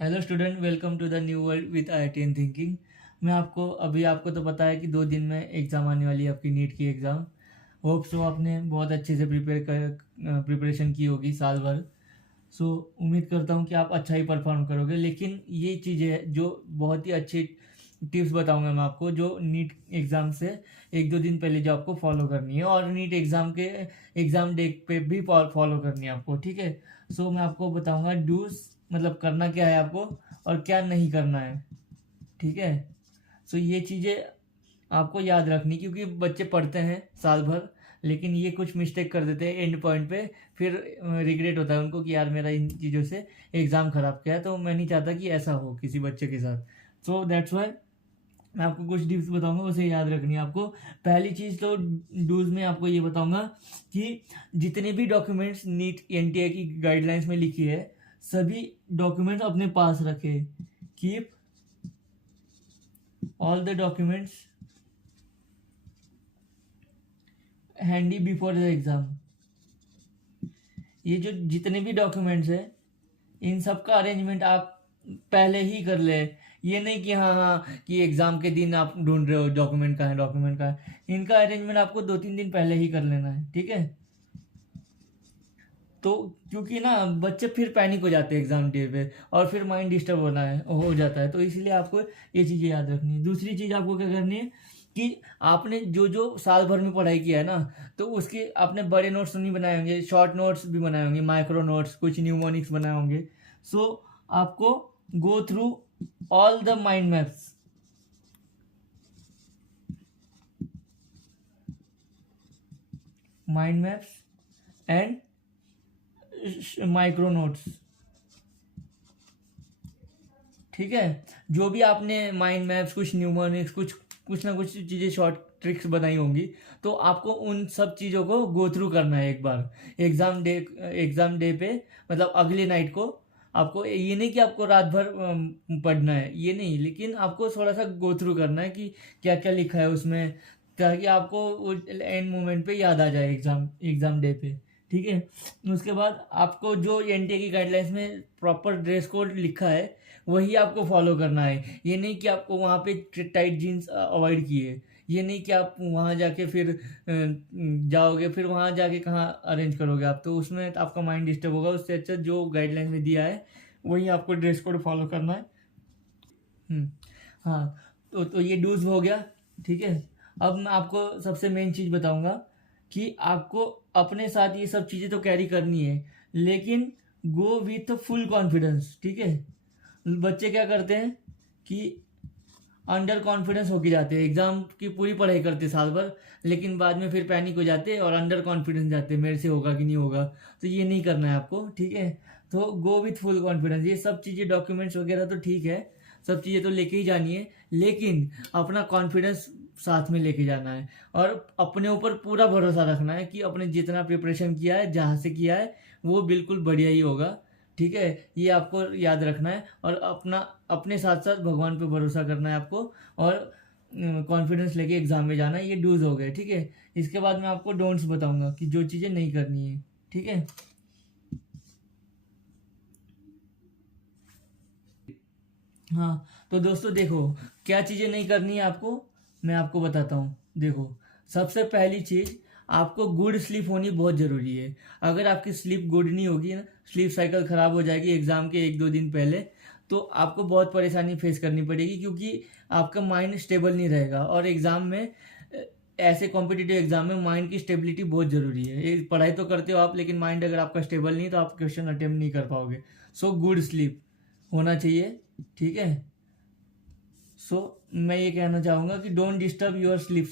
Hello student, welcome to the new world with IIT and thinking. मैं आपको तो पता है कि 2 दिन में एग्ज़ाम आने वाली है आपकी नीट की एग्ज़ाम। होप सो आपने बहुत अच्छे से प्रिपरेशन की होगी साल भर। सो उम्मीद करता हूँ कि आप अच्छा ही परफॉर्म करोगे, लेकिन ये चीज़ें जो बहुत ही अच्छी टिप्स बताऊंगा मैं आपको, जो नीट एग्ज़ाम से 1-2 दिन पहले जो आपको फॉलो करनी है, और नीट एग्ज़ाम के एग्ज़ाम डे पे भी फॉलो करनी है आपको, ठीक है। सो मैं आपको बताऊंगा डूज, मतलब करना क्या है आपको और क्या नहीं करना है, ठीक है। सो ये चीज़ें आपको याद रखनी, क्योंकि बच्चे पढ़ते हैं साल भर, लेकिन ये कुछ मिस्टेक कर देते हैं एंड पॉइंट पे, फिर रिग्रेट होता है उनको कि यार मेरा इन चीज़ों से एग्ज़ाम ख़राब किया है। तो मैं नहीं चाहता कि ऐसा हो किसी बच्चे के साथ। सो दैट्स वाई मैं आपको कुछ टिप्स बताऊंगा, उसे याद रखनी है आपको। पहली चीज़ तो डूज में आपको ये बताऊंगा कि जितने भी डॉक्यूमेंट्स नीट NTI की गाइडलाइंस में लिखी है, सभी डॉक्यूमेंट्स अपने पास रखें। Keep all the documents handy before the exam. ये जो जितने भी डॉक्यूमेंट्स हैं, इन सब का अरेंजमेंट आप पहले ही कर ले। ये नहीं कि हाँ हाँ कि एग्ज़ाम के दिन आप ढूंढ रहे हो डॉक्यूमेंट का है। इनका अरेंजमेंट आपको 2-3 दिन पहले ही कर लेना है, ठीक है। तो क्योंकि ना बच्चे फिर पैनिक हो जाते हैं एग्ज़ाम डे पे, और फिर माइंड डिस्टर्ब हो जाता है। तो इसीलिए आपको ये चीज़ें याद रखनी है। दूसरी चीज़ आपको क्या करनी है कि आपने जो जो साल भर में पढ़ाई किया है ना, तो उसके आपने बड़े नोट्स नहीं बनाए होंगे, शॉर्ट नोट्स भी बनाए होंगे, माइक्रो नोट्स, कुछ न्यूमोनिक्स बनाए होंगे। सो आपको go through all the mind maps, and micro notes, ठीक है। जो भी आपने माइंड मैप्स, कुछ न्यूमोनिक्स, कुछ ना कुछ चीज़ें, शॉर्ट ट्रिक्स बनाई होंगी, तो आपको उन सब चीज़ों को गो थ्रू करना है एक बार एग्ज़ाम डे पे, मतलब अगले नाइट को। आपको ये नहीं कि आपको रात भर पढ़ना है, ये नहीं, लेकिन आपको थोड़ा सा गो थ्रू करना है कि क्या क्या लिखा है उसमें, ताकि आपको एंड मोमेंट पे याद आ जाए एग्ज़ाम डे पे, ठीक है। उसके बाद आपको जो NTA की गाइडलाइंस में प्रॉपर ड्रेस कोड लिखा है, वही आपको फॉलो करना है। ये नहीं कि आपको वहाँ पे टाइट जीन्स अवॉइड किए, ये नहीं कि आप वहाँ जाके फिर जाओगे, फिर वहाँ जाके कहाँ अरेंज करोगे आप, तो उसमें तो आपका माइंड डिस्टर्ब होगा। उससे अच्छा जो गाइडलाइन में दिया है वही आपको ड्रेस कोड फॉलो करना है। हम्म, हाँ। तो ये डूज हो गया, ठीक है। अब मैं आपको सबसे मेन चीज़ बताऊंगा कि आपको अपने साथ ये सब चीज़ें तो कैरी करनी है, लेकिन गो विथ फुल कॉन्फिडेंस, ठीक है। बच्चे क्या करते हैं कि अंडर कॉन्फिडेंस होके जाते हैं, एग्जाम की पूरी पढ़ाई करते साल भर, लेकिन बाद में फिर पैनिक हो जाते हैं और अंडर कॉन्फिडेंस जाते हैं, मेरे से होगा कि नहीं होगा। तो ये नहीं करना है आपको, ठीक है। तो गो विथ फुल कॉन्फिडेंस। ये सब चीज़ें, डॉक्यूमेंट्स वगैरह तो ठीक है, सब चीज़ें तो लेके ही जानी है, लेकिन अपना कॉन्फिडेंस साथ में लेके जाना है, और अपने ऊपर पूरा भरोसा रखना है कि अपने जितना प्रिपरेशन किया है, जहाँ से किया है, वो बिल्कुल बढ़िया ही होगा, ठीक है। ये आपको याद रखना है, और अपने साथ साथ भगवान पे भरोसा करना है आपको, और कॉन्फिडेंस लेके एग्जाम में जाना है। ये डूज हो गए, ठीक है। इसके बाद मैं आपको डोंट्स बताऊंगा कि जो चीज़ें नहीं करनी है, ठीक है। हाँ, तो दोस्तों देखो, क्या चीज़ें नहीं करनी है आपको, मैं आपको बताता हूँ। देखो, सबसे पहली चीज़, आपको गुड स्लीप होनी बहुत ज़रूरी है। अगर आपकी स्लीप गुड नहीं होगी ना, स्लीप साइकिल ख़राब हो जाएगी एग्ज़ाम के 1-2 दिन पहले, तो आपको बहुत परेशानी फेस करनी पड़ेगी, क्योंकि आपका माइंड स्टेबल नहीं रहेगा। और एग्ज़ाम में ऐसे कॉम्पिटिटिव एग्ज़ाम में माइंड की स्टेबिलिटी बहुत ज़रूरी है। ये पढ़ाई तो करते हो आप, लेकिन माइंड अगर आपका स्टेबल नहीं, तो आप क्वेश्चन अटेम्प्ट नहीं कर पाओगे। सो गुड स्लीप होना चाहिए, ठीक है। सो मैं ये कहना चाहूँगा कि don't disturb your sleep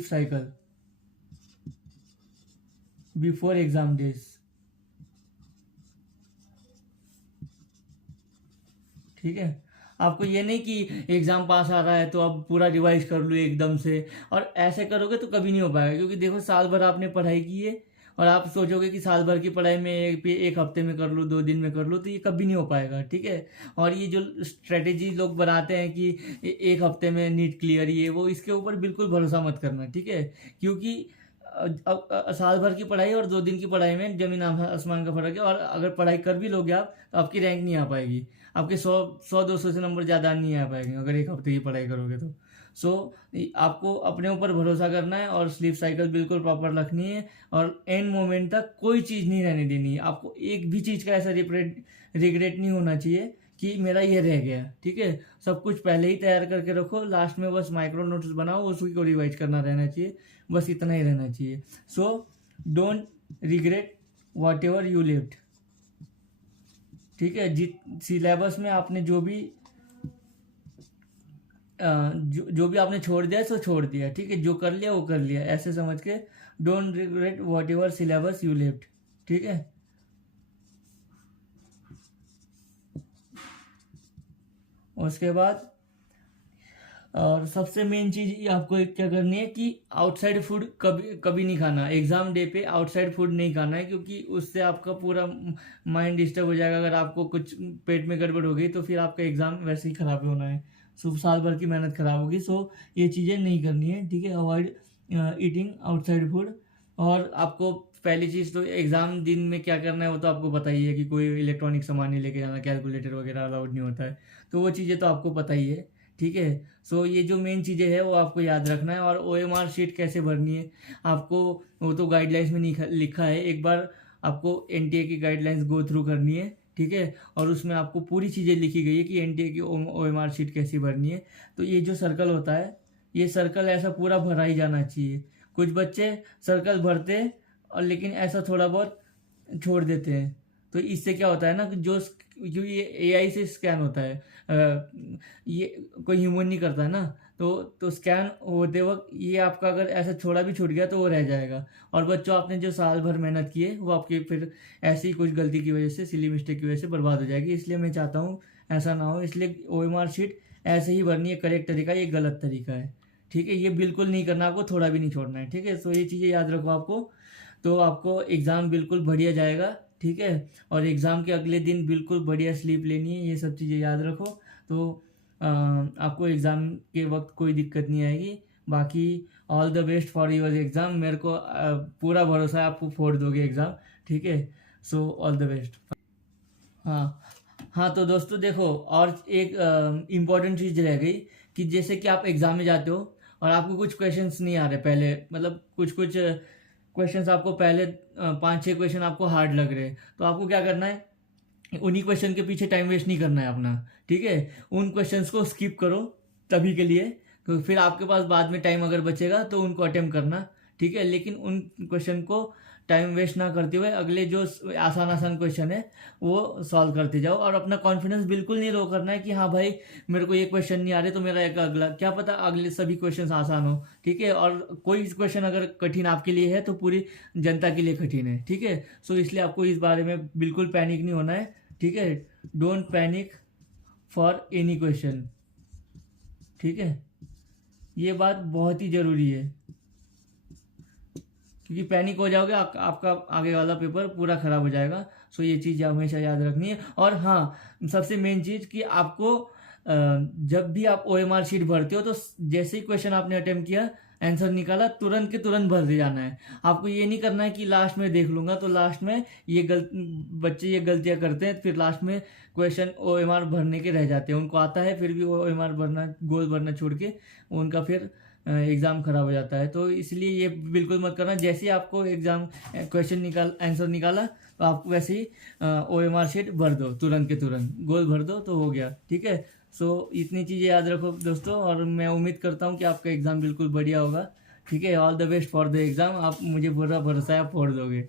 cycle before exam days, ठीक है। आपको ये नहीं कि एग्जाम पास आ रहा है तो अब पूरा रिवाइज कर लो एकदम से, और ऐसे करोगे तो कभी नहीं हो पाएगा। क्योंकि देखो, साल भर आपने पढ़ाई की है, और आप सोचोगे कि साल भर की पढ़ाई में एक हफ्ते में कर लूँ, 2 दिन में कर लूँ, तो ये कभी नहीं हो पाएगा, ठीक है। और ये जो स्ट्रेटेजी लोग बनाते हैं कि एक हफ्ते में नीट क्लियर, ये वो, इसके ऊपर बिल्कुल भरोसा मत करना, ठीक है। क्योंकि साल भर की पढ़ाई और 2 दिन की पढ़ाई में जमीन आसमान का फर्क है। और अगर पढ़ाई कर भी लोगे आप तो आपकी रैंक नहीं आ पाएगी, आपके 100-200 से नंबर ज़्यादा नहीं आ पाएंगे अगर एक हफ्ते की पढ़ाई करोगे तो। सो आपको अपने ऊपर भरोसा करना है और स्लीप साइकिल बिल्कुल प्रॉपर रखनी है और एंड मोमेंट तक कोई चीज़ नहीं रहने देनी है। आपको एक भी चीज़ का ऐसा रिग्रेट नहीं होना चाहिए कि मेरा ये रह गया, ठीक है। सब कुछ पहले ही तैयार करके रखो, लास्ट में बस माइक्रो नोट्स बनाओ, उसी को रिवाइज करना रहना चाहिए, बस इतना ही रहना चाहिए। So don't regret what ever you lived, ठीक है। सिलेबस में आपने जो भी जो भी आपने छोड़ दिया सो छोड़ दिया, ठीक है। जो कर लिया वो कर लिया, ऐसे समझ के don't regret what ever syllabus you lived, ठीक है। उसके बाद और सबसे मेन चीज़ आपको क्या करनी है कि आउटसाइड फूड कभी कभी नहीं खाना। एग्ज़ाम डे पे आउटसाइड फूड नहीं खाना है, क्योंकि उससे आपका पूरा माइंड डिस्टर्ब हो जाएगा। अगर आपको कुछ पेट में गड़बड़ हो गई तो फिर आपका एग्ज़ाम वैसे ही ख़राब होना है, साल भर की मेहनत ख़राब होगी। सो ये चीज़ें नहीं करनी है, ठीक है। Avoid eating outside food. और आपको पहली चीज़ तो एग्ज़ाम दिन में क्या करना है वो तो आपको पता ही है कि कोई इलेक्ट्रॉनिक सामान नहीं लेके जाना, कैलकुलेटर वगैरह अलाउड नहीं होता है, तो वो चीज़ें तो आपको पता ही है, ठीक है। सो ये जो मेन चीज़ें हैं वो आपको याद रखना है। और OMR शीट कैसे भरनी है आपको, वो तो गाइडलाइंस में नहीं लिखा है। एक बार आपको NTA की गाइडलाइंस गो थ्रू करनी है, ठीक है। और उसमें आपको पूरी चीज़ें लिखी गई है कि NTA की OMR शीट कैसी भरनी है। तो ये जो सर्कल होता है, ये सर्कल ऐसा पूरा भरा ही जाना चाहिए। कुछ बच्चे सर्कल भरते और लेकिन ऐसा थोड़ा बहुत छोड़ देते हैं, तो इससे क्या होता है ना कि जो ये AI से स्कैन होता है, ये कोई ह्यूमन नहीं करता है ना, तो स्कैन होते वक्त ये आपका अगर ऐसा छोड़ा भी छूट गया तो वो रह जाएगा। और बच्चों आपने जो साल भर मेहनत की है वो आपकी फिर ऐसी कुछ गलती की वजह से, सिली मिस्टेक की वजह से बर्बाद हो जाएगी। इसलिए मैं चाहता हूँ ऐसा ना हो, इसलिए OMR शीट ऐसे ही भरनी है, करेक्ट तरीका, ये गलत तरीका है, ठीक है। ये बिल्कुल नहीं करना, आपको थोड़ा भी नहीं छोड़ना है, ठीक है। सो ये चीज़ें याद रखो आपको, तो आपको एग्ज़ाम बिल्कुल बढ़िया जाएगा, ठीक है। और एग्ज़ाम के अगले दिन बिल्कुल बढ़िया स्लीप लेनी है, ये सब चीज़ें याद रखो, तो आपको एग्ज़ाम के वक्त कोई दिक्कत नहीं आएगी। बाकी all the best for your exam, मेरे को पूरा भरोसा है आपको फोड़ दोगे एग्ज़ाम, ठीक है। So all the best. हाँ हाँ, तो दोस्तों देखो, और एक इम्पॉर्टेंट चीज़ रह गई कि जैसे कि आप एग्ज़ाम में जाते हो और आपको कुछ क्वेश्चंस नहीं आ रहे पहले, मतलब कुछ क्वेश्चंस आपको पहले 5-6 क्वेश्चन आपको हार्ड लग रहे हैं, तो आपको क्या करना है, उन्हीं क्वेश्चन के पीछे टाइम वेस्ट नहीं करना है अपना, ठीक है। उन क्वेश्चंस को स्किप करो तभी के लिए, तो फिर आपके पास बाद में टाइम अगर बचेगा तो उनको अटेम्प्ट करना, ठीक है। लेकिन उन क्वेश्चन को टाइम वेस्ट ना करते हुए अगले जो आसान आसान क्वेश्चन है वो सॉल्व करते जाओ। और अपना कॉन्फिडेंस बिल्कुल नहीं लो करना है कि हाँ भाई मेरे को ये क्वेश्चन नहीं आ रहे तो मेरा एक अगला, क्या पता अगले सभी क्वेश्चन आसान हो, ठीक है। और कोई क्वेश्चन अगर कठिन आपके लिए है तो पूरी जनता के लिए कठिन है, ठीक है। सो इसलिए आपको इस बारे में बिल्कुल पैनिक नहीं होना है, ठीक है। Don't panic for any question, ठीक है। ये बात बहुत ही ज़रूरी है, क्योंकि पैनिक हो जाओगे आपका आगे वाला पेपर पूरा खराब हो जाएगा। सो ये चीज़ हमेशा याद रखनी है। और हाँ, सबसे मेन चीज़ कि आपको जब भी आप OMR शीट भरते हो तो जैसे ही क्वेश्चन आपने अटेम्प्ट किया, आंसर निकाला, तुरंत के तुरंत भर दे जाना है। आपको ये नहीं करना है कि लास्ट में देख लूँगा, तो लास्ट में बच्चे ये गलतियाँ करते हैं, फिर लास्ट में क्वेश्चन OMR भरने के रह जाते हैं। उनको आता है फिर भी OMR भरना, गोल भरना छोड़ के उनका फिर एग्ज़ाम खराब हो जाता है। तो इसलिए ये बिल्कुल मत करना। जैसे ही आपको एग्ज़ाम क्वेश्चन आंसर निकाला तो आप वैसे ही OMR शीट भर दो, तुरंत के तुरंत गोल भर दो तो हो गया, ठीक है। सो इतनी चीज़ें याद रखो दोस्तों, और मैं उम्मीद करता हूँ कि आपका एग्ज़ाम बिल्कुल बढ़िया होगा, ठीक है। All the best for the exam, आप मुझे पूरा भरोसा है आप फोड़ दोगे।